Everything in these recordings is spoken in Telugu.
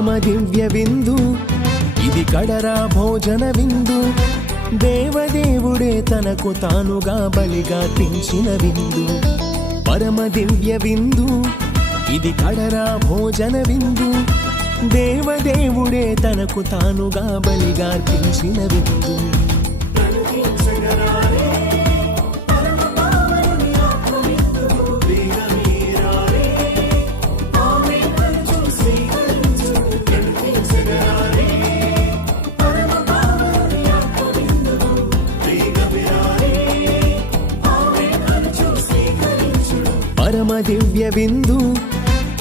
పరమ దివ్య విందు ఇది కడరా భోజన విందు దేవదేవుడే తనకు తానుగా బలిగా తెంచిన విందు పరమ దివ్య విందు ఇది కడరా భోజన విందు దేవదేవుడే తనకు తానుగా బలిగా తెంచిన విందు పరమ దివ్య విందు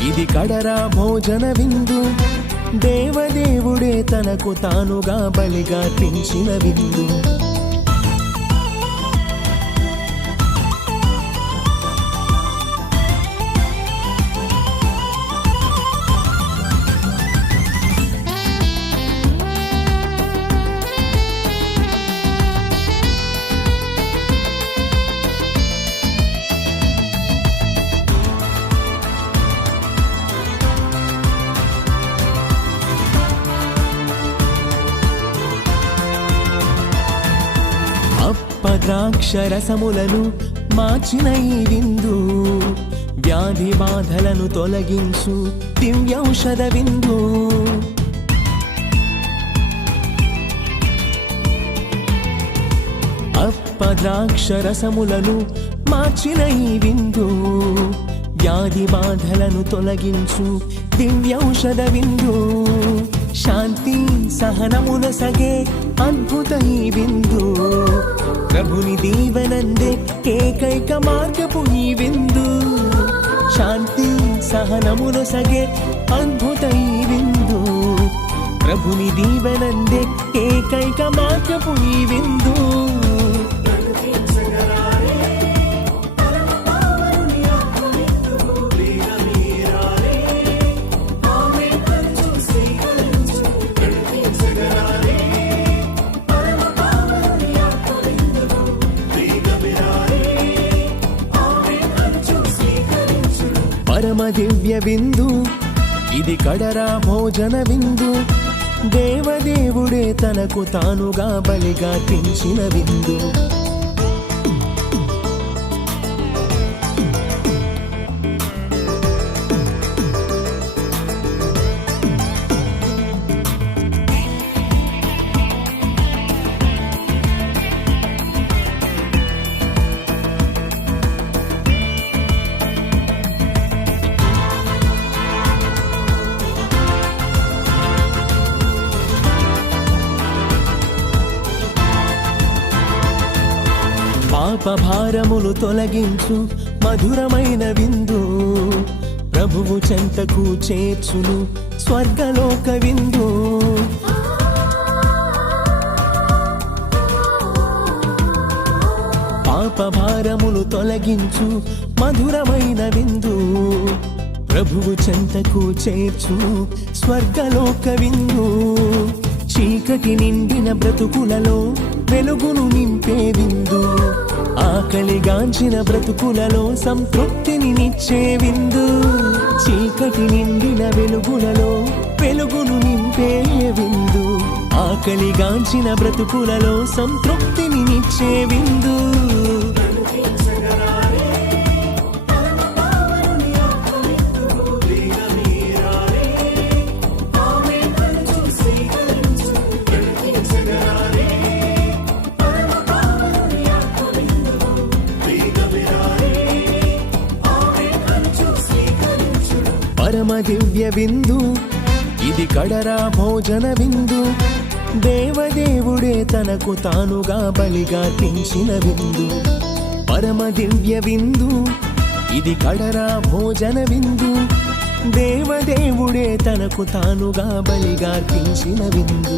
ఇది కడరా భోజన విందు దేవదేవుడే తనకు తానుగా బలిగా తెంచిన విందు ద్రాక్షరసములను మార్చిన ఈ విందు వ్యాధి బాధలను తొలగించు దివ్యౌషధ విందు ద్రాక్షరసములను మార్చిన ఈ విందు వ్యాధి బాధలను తొలగించు దివ్యౌషధ విందు శాంతి సహనమున సగే అద్భుత ఈ విందు ప్రభుని దీవెనందే ఏకైక మార్గపు ఈ విందు శాంతి సహనమున సగే అద్భుత ఈ విందు ప్రభుని దీవెనందే ఏకైక మార్గపు ఈ విందు పరమ దివ్య విందు ఇది కడరా భోజన విందు దేవదేవుడే తనకు తానుగా బలిగా తెంచిన విందు పాపభారములు తొలగించు మధురమైన విందు ప్రభువు చెంతకు చేర్చును స్వర్గలోక విందు పాపభారములు తొలగించు మధురమైన విందు ప్రభువు చెంతకు చేర్చును స్వర్గలోక విందు చీకటి నిండిన బ్రతుకులలో వెలుగును నింపే విందు ఆకలిగాంచిన బ్రతుకులలో సంతృప్తిని నిచ్చే విందు చీకటి నిండిన వెలుగులలో వెలుగును నింపే విందు ఆకలిగాంచిన బ్రతుకులలో సంతృప్తిని నిచ్చే విందు పరమ దివ్య విందు ఇది కడరా భోజన విందు దేవదేవుడే తనకు తానుగా బలిగా తెంచిన విందు పరమ దివ్య విందు ఇది కడరా భోజన విందు దేవదేవుడే తనకు తానుగా బలిగా తెంచిన విందు